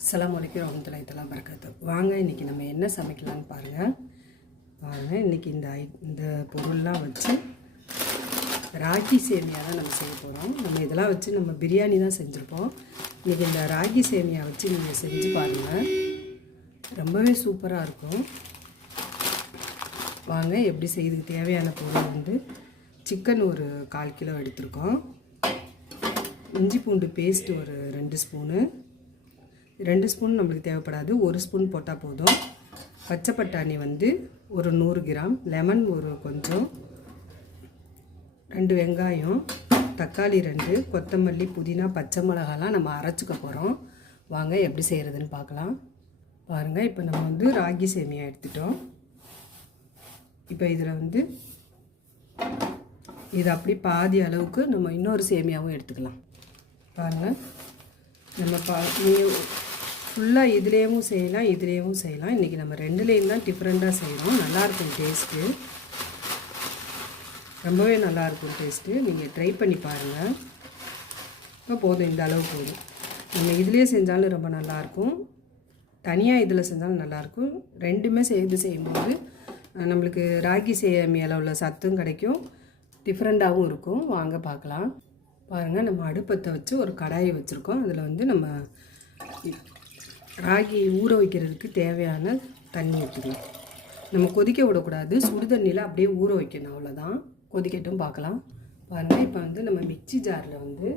அஸ்ஸலாமு அலைக்கும் வரஹ்மத்துல்லாஹி தஆலா பரக்காத்துஹு. வாங்க இன்றைக்கி நம்ம என்ன சமைக்கலான்னு பாருங்கள். இன்றைக்கி இந்த பொருள்லாம் வச்சு ராகி சேமியா தான் நம்ம செய்ய போகிறோம். நம்ம இதெல்லாம் வச்சு நம்ம பிரியாணி தான் செஞ்சுருப்போம். இன்றைக்கி இந்த ராகி சேமியா வச்சு நீங்கள் செஞ்சு பாருங்கள், ரொம்பவே சூப்பராக இருக்கும். வாங்க எப்படி செய்யறதுக்கு தேவையான பொருள் வந்து சிக்கன் ஒரு 1/4 கிலோ எடுத்திருக்கோம், இஞ்சி பூண்டு பேஸ்ட் ஒரு 2 ஸ்பூனு, 2 ஸ்பூன் நம்மளுக்கு தேவைப்படாது, 1 ஸ்பூன் போட்டால் போதும். பச்சை பட்டாணி வந்து ஒரு 100 கிராம், லெமன் ஒரு கொஞ்சம், 2 வெங்காயம், தக்காளி 2, கொத்தமல்லி, புதினா, பச்சை மிளகாலாம் நம்ம அரைச்சிக்க போகிறோம். வாங்க எப்படி செய்கிறதுன்னு பார்க்கலாம். பாருங்கள், இப்போ நம்ம வந்து ராகி சேமியா எடுத்துட்டோம். இப்போ இதில் வந்து இது அப்படி பாதி அளவுக்கு நம்ம இன்னொரு சேமியாவும் எடுத்துக்கலாம். பாருங்கள், நம்ம நீங்கள் ஃபுல்லாக இதுலேயும் செய்யலாம், இதுலேயும் செய்யலாம். இன்றைக்கி நம்ம 2லேயும் தான் டிஃப்ரெண்ட்டாக செய்கிறோம். நல்லாயிருக்கும் டேஸ்ட்டு, ரொம்பவே நல்லாயிருக்கும் டேஸ்ட்டு. நீங்கள் ட்ரை பண்ணி பாருங்கள். இப்போ போதும், இந்த அளவு போதும். நம்ம இதிலே செஞ்சாலும் ரொம்ப நல்லாயிருக்கும், தனியாக இதில் செஞ்சாலும் நல்லாயிருக்கும். ரெண்டுமே சேர்ந்து செய்யும்போது நம்மளுக்கு ராகி சேமியாவில் உள்ள சத்தும் கிடைக்கும், டிஃப்ரெண்ட்டாகவும் இருக்கும். வாங்க பார்க்கலாம். பாருங்கள், நம்ம அடுப்பத்தை வச்சு ஒரு கடாயை வச்சுருக்கோம். அதில் வந்து நம்ம ராகி ஊற வைக்கிறதுக்கு தேவையான தண்ணி ஊற்றிக்கலாம். நம்ம கொதிக்க விடக்கூடாது, சுடு தண்ணியில் அப்படியே ஊற வைக்கணும், அவ்வளோதான். கொதிக்கட்டும், பார்க்கலாம். பாருங்கள், இப்போ வந்து நம்ம மிக்ஸி ஜாரில் வந்து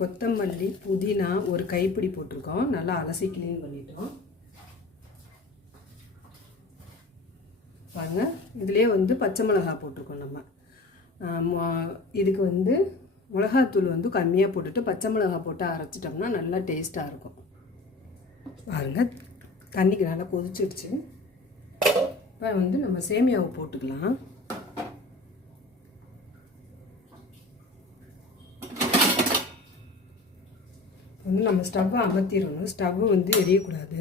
கொத்தமல்லி, புதினா ஒரு கைப்பிடி போட்டிருக்கோம், நல்லா அலசி க்ளீன் பண்ணிட்டோம். பாருங்கள், இதிலே வந்து பச்சை மிளகாய் போட்டிருக்கோம். நம்ம இதுக்கு வந்து மிளகாத்தூள் வந்து கம்மியாக போட்டுட்டு பச்சை மிளகாய் போட்டு அரைச்சிட்டோம்னா நல்லா டேஸ்ட்டாக இருக்கும். பாருங்கள், தண்ணிக்கு நல்லா கொதிச்சிடுச்சு. இப்போ வந்து நம்ம சேமியாவை போட்டுக்கலாம். வந்து நம்ம ஸ்டவ்வை அமர்த்திடணும், ஸ்டவ்வு வந்து எரியக்கூடாது.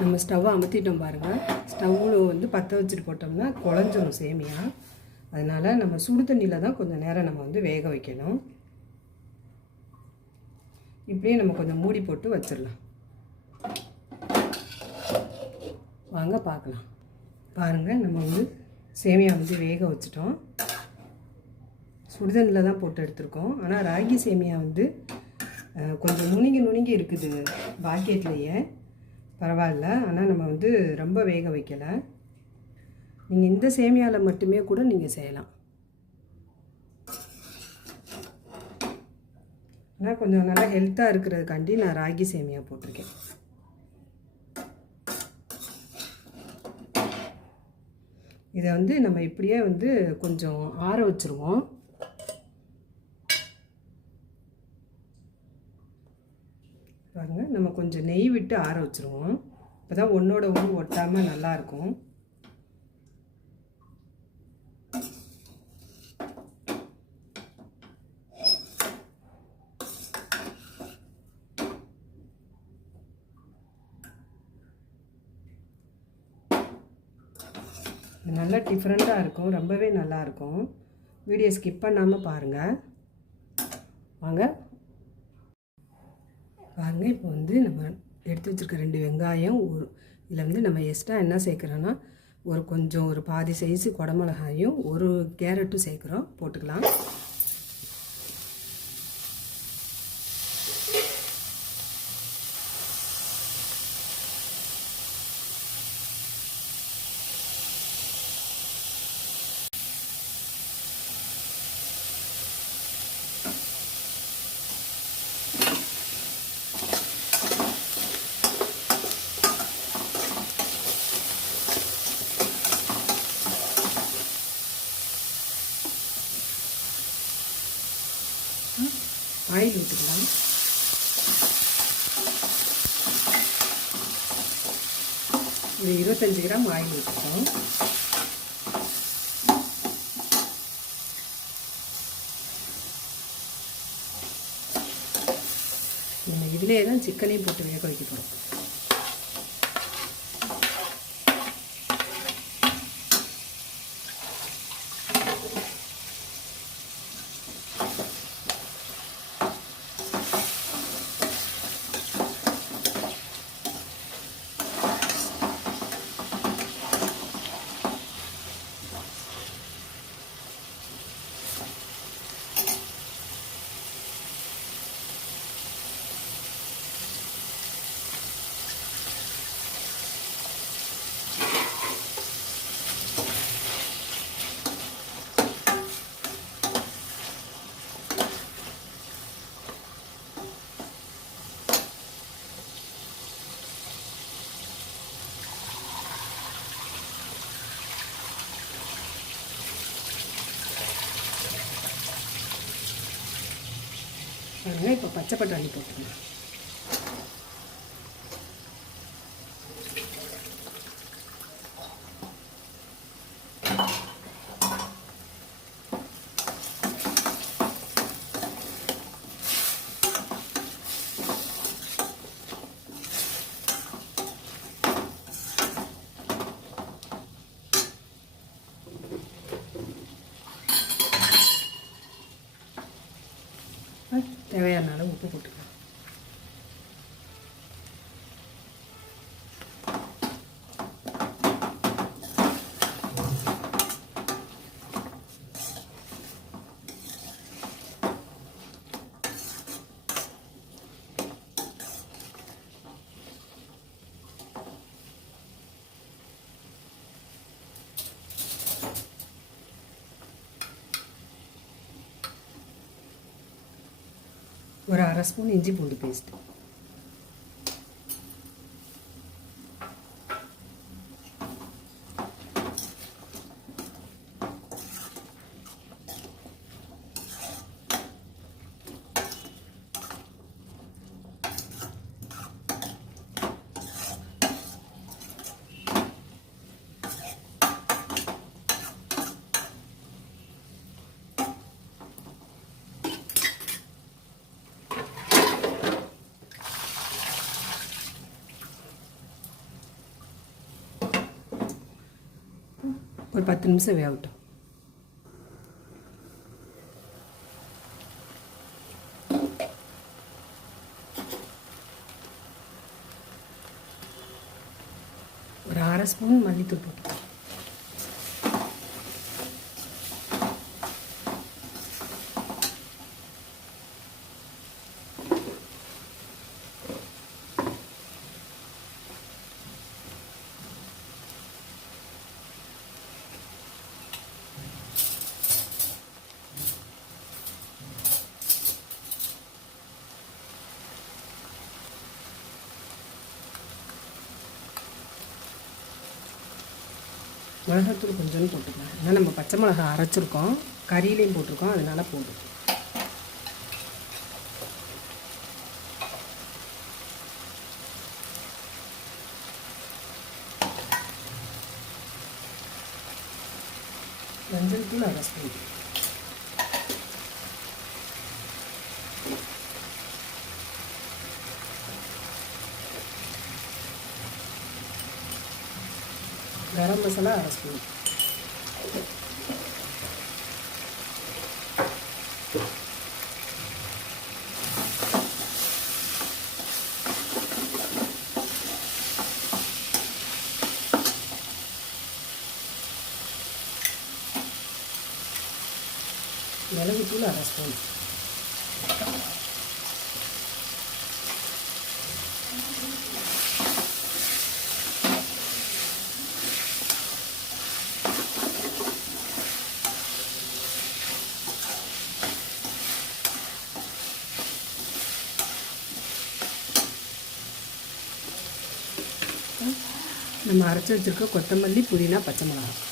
நம்ம ஸ்டவ்வை அமர்த்திட்டோம். பாருங்கள், ஸ்டவ்வில் வந்து பற்ற வச்சுட்டு போட்டோம்னா குழஞ்சிரும் சேமியா. அதனால் நம்ம சுடு தண்ணியில் தான் கொஞ்சம் நேரம் நம்ம வந்து வேக வைக்கணும். இப்படியே நம்ம கொஞ்சம் மூடி போட்டு வச்சிடலாம். வாங்க பார்க்கலாம். பாருங்கள், நம்ம வந்து சேமியா வந்து வேக வச்சிட்டோம். சுடுதண்ணியில் தான் போட்டு எடுத்துருக்கோம். ஆனால் ராகி சேமியா வந்து கொஞ்சம் நுணுங்கி இருக்குது பாக்கெட்லேயே, பரவாயில்ல. ஆனால் நம்ம வந்து ரொம்ப வேக வைக்கலை. நீங்கள் இந்த சேமியாவில் மட்டுமே கூட நீங்கள் செய்யலாம். ஆனால் கொஞ்சம் நல்லா ஹெல்த்தாக இருக்கிறதுக்காண்டி நான் ராகி சேமியா போட்டிருக்கேன். இதை வந்து நம்ம இப்படியே வந்து கொஞ்சம் ஆற வச்சுருவோம். பாருங்கள், நம்ம கொஞ்சம் நெய் விட்டு ஆற வச்சுருவோம். இப்போ தான் ஒன்றோட ஒன்று ஒட்டாமல் நல்லாயிருக்கும். நல்லா டிஃப்ரெண்ட்டாக இருக்கும், ரொம்பவே நல்லாயிருக்கும். வீடியோ ஸ்கிப் பண்ணாமல் பாருங்கள். வாங்க பாருங்கள், இப்போ வந்து நம்ம எடுத்து வச்சுருக்க 2 வெங்காயம், இதில் வந்து நம்ம எக்ஸ்ட்ரா என்ன சேர்க்குறோன்னா ஒரு பாதி சைஸு குடமிளகாயும் ஒரு கேரட்டும் சேர்க்குறோம், போட்டுக்கலாம். ஆயில் ஊற்றிக்கலாம். ஒரு 25 கிராம் ஆயில் ஊற்றிட்டோம். நம்ம இதிலே தான் சிக்கனையும் போட்டு வேக வைக்க போகிறோம். பாருங்கள், இப்போ பச்சை பட்டாணி போட்டுக்கலாம். தேவையான அளவு உப்பு போட்டுக்கலாம். ஒரு அரை ஸ்பூன் இஞ்சி பூண்டு பேஸ்ட், ஒரு 10 நிமிஷம் வேகட்டும். ஒரு அரை ஸ்பூன் மல்லித்தூள் போட்டுக்கலாம். மிளகாத்தூள் கொஞ்சோன்னு போட்டுக்கலாம். ஏன்னா நம்ம பச்சை மிளகா அரைச்சிருக்கோம், கறியிலையும் போட்டிருக்கோம், அதனால் போதும். மஞ்சள் தூள் அரை ஸ்பூன், கரம் மசாலா அரை ஸ்பூன், மிளகுத்தூள் அரை ஸ்பூன், நம்ம அரைச்சி வச்சுருக்க கொத்தமல்லி, புதினா, பச்சை மிளகாய்.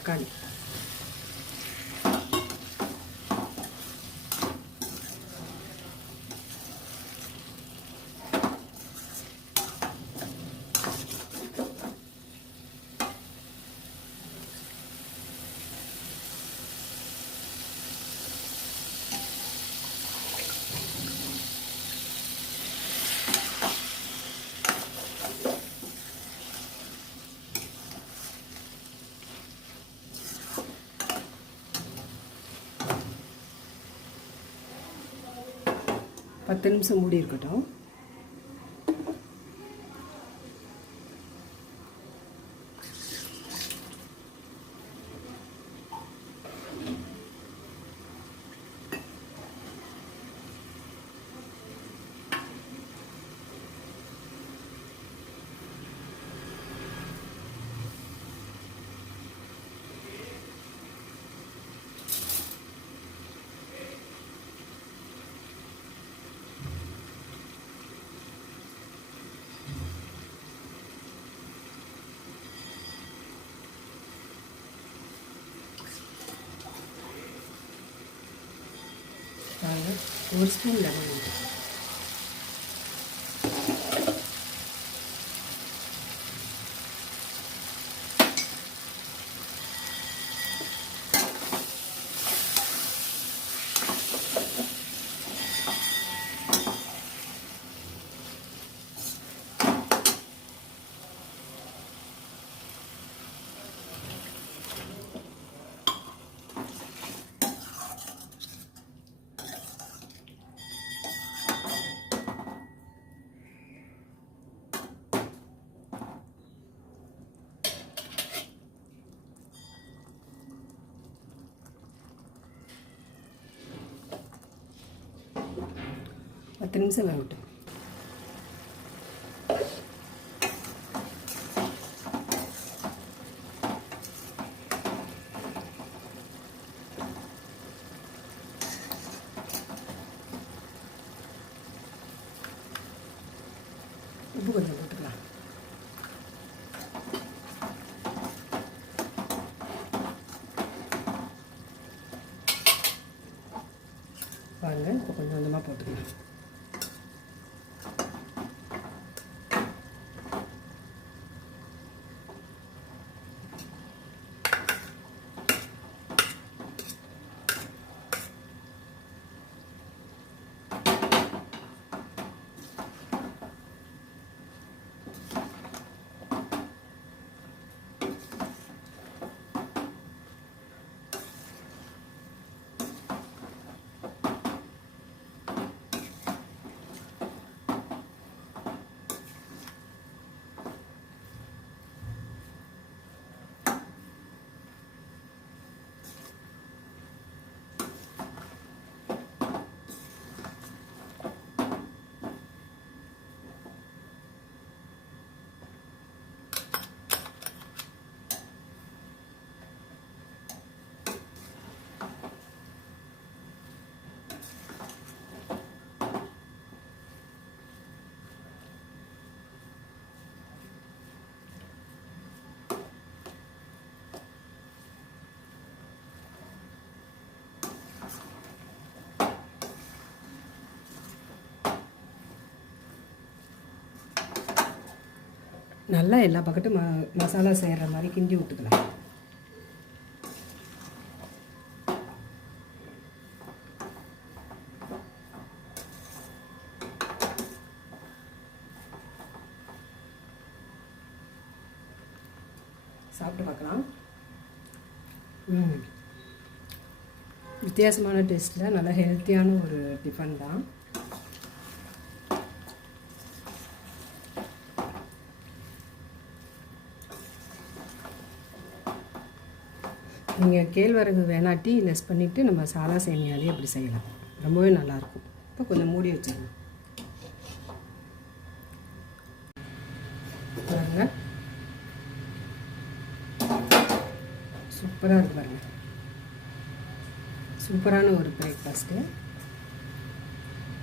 தக்காளி. பத்து நிமிஷம் மூடி இருக்கட்டும். ஒரு ஸ்பூன் லெமன் ஊற்றி பத்து நிமிஷம் வேகட்டும். உப்பு கொஞ்சம் போட்டுக்கலாம். பாருங்கள், இப்போ கொஞ்சம் கொஞ்சமாக போட்டுக்கலாம். நல்லா எல்லா பக்கட்டும் மசாலா செய்கிற மாதிரி கிண்டி விட்டுக்கலாம். சாப்பிட்டு பார்க்கலாம். வித்தியாசமான டேஸ்ட்டில் நல்லா ஹெல்த்தியான ஒரு டிஃபன் தான். நீங்கள் கேழ்வரகு வேணாட்டி லெஸ் பண்ணிவிட்டு நம்ம சாதா சேமியாலே அப்படி செய்யலாம். ரொம்பவே நல்லாயிருக்கும். இப்போ கொஞ்சம் மூடி வச்சிடலாம். பாருங்க, சூப்பராக இருக்குது பாருங்கள். சூப்பரான ஒரு பிரேக்ஃபாஸ்ட்டு.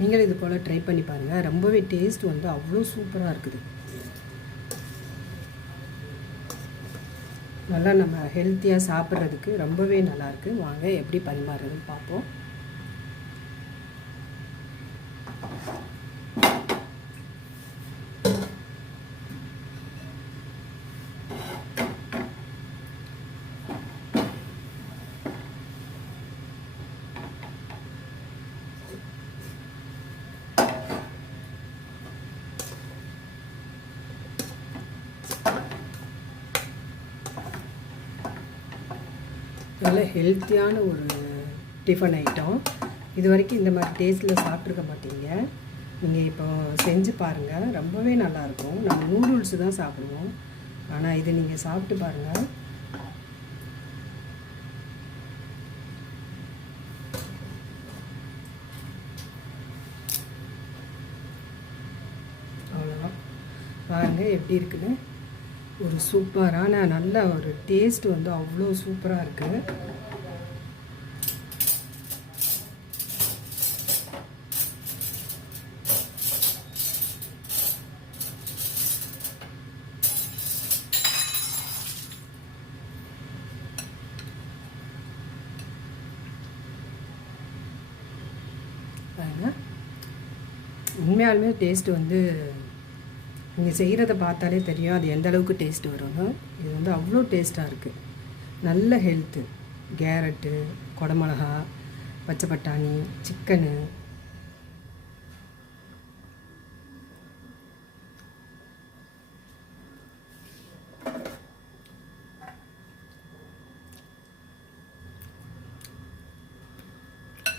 நீங்களும் இது போல் ட்ரை பண்ணி பாருங்கள். ரொம்பவே டேஸ்ட் வந்து அவ்வளோ சூப்பராக இருக்குது. நல்லா நம்ம ஹெல்த்தியாக சாப்பிட்றதுக்கு ரொம்பவே நல்லாயிருக்கு. வாங்க எப்படி பரிமாறுறதுன்னு பார்ப்போம். நல்ல ஹெல்த்தியான ஒரு டிஃபன் ஐட்டம். இது வரைக்கும் இந்த மாதிரி டேஸ்ட்டில் சாப்பிட்ருக்க மாட்டீங்க. நீங்கள் இப்போ செஞ்சு பாருங்கள், ரொம்பவே நல்லாயிருக்கும். நம்ம நூடுல்ஸு தான் சாப்பிடுவோம், ஆனால் இது நீங்கள் சாப்பிட்டு பாருங்கள். அவ்வளோதான், பாருங்கள் எப்படி இருக்குன்னு. ஒரு சூப்பரான நல்ல ஒரு டேஸ்ட் வந்து அவ்வளோ சூப்பராக இருக்குது. உண்மையாலுமே டேஸ்ட் வந்து நீங்கள் செய்கிறத பார்த்தாலே தெரியும் அது எந்த அளவுக்கு டேஸ்ட் வரும்னு. இது வந்து அவ்வளோ டேஸ்ட்டாக இருக்குது. நல்ல ஹெல்த்து. கேரட்டு, குடமிளகா, பச்சை பட்டாணி, சிக்கனு,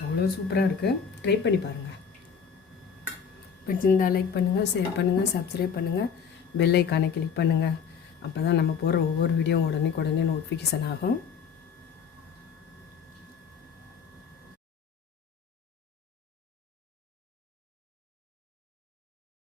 அவ்வளோ சூப்பராக இருக்குது. ட்ரை பண்ணி பாருங்கள். பிடிச்சிருந்தால் லைக் பண்ணுங்கள், ஷேர் பண்ணுங்கள், சப்ஸ்கிரைப் பண்ணுங்கள், பெல் ஐக்கானை கிளிக் பண்ணுங்கள். அப்போ தான் நம்ம போடுற ஒவ்வொரு வீடியோவும் உடனே நோட்டிஃபிகேஷன் ஆகும்.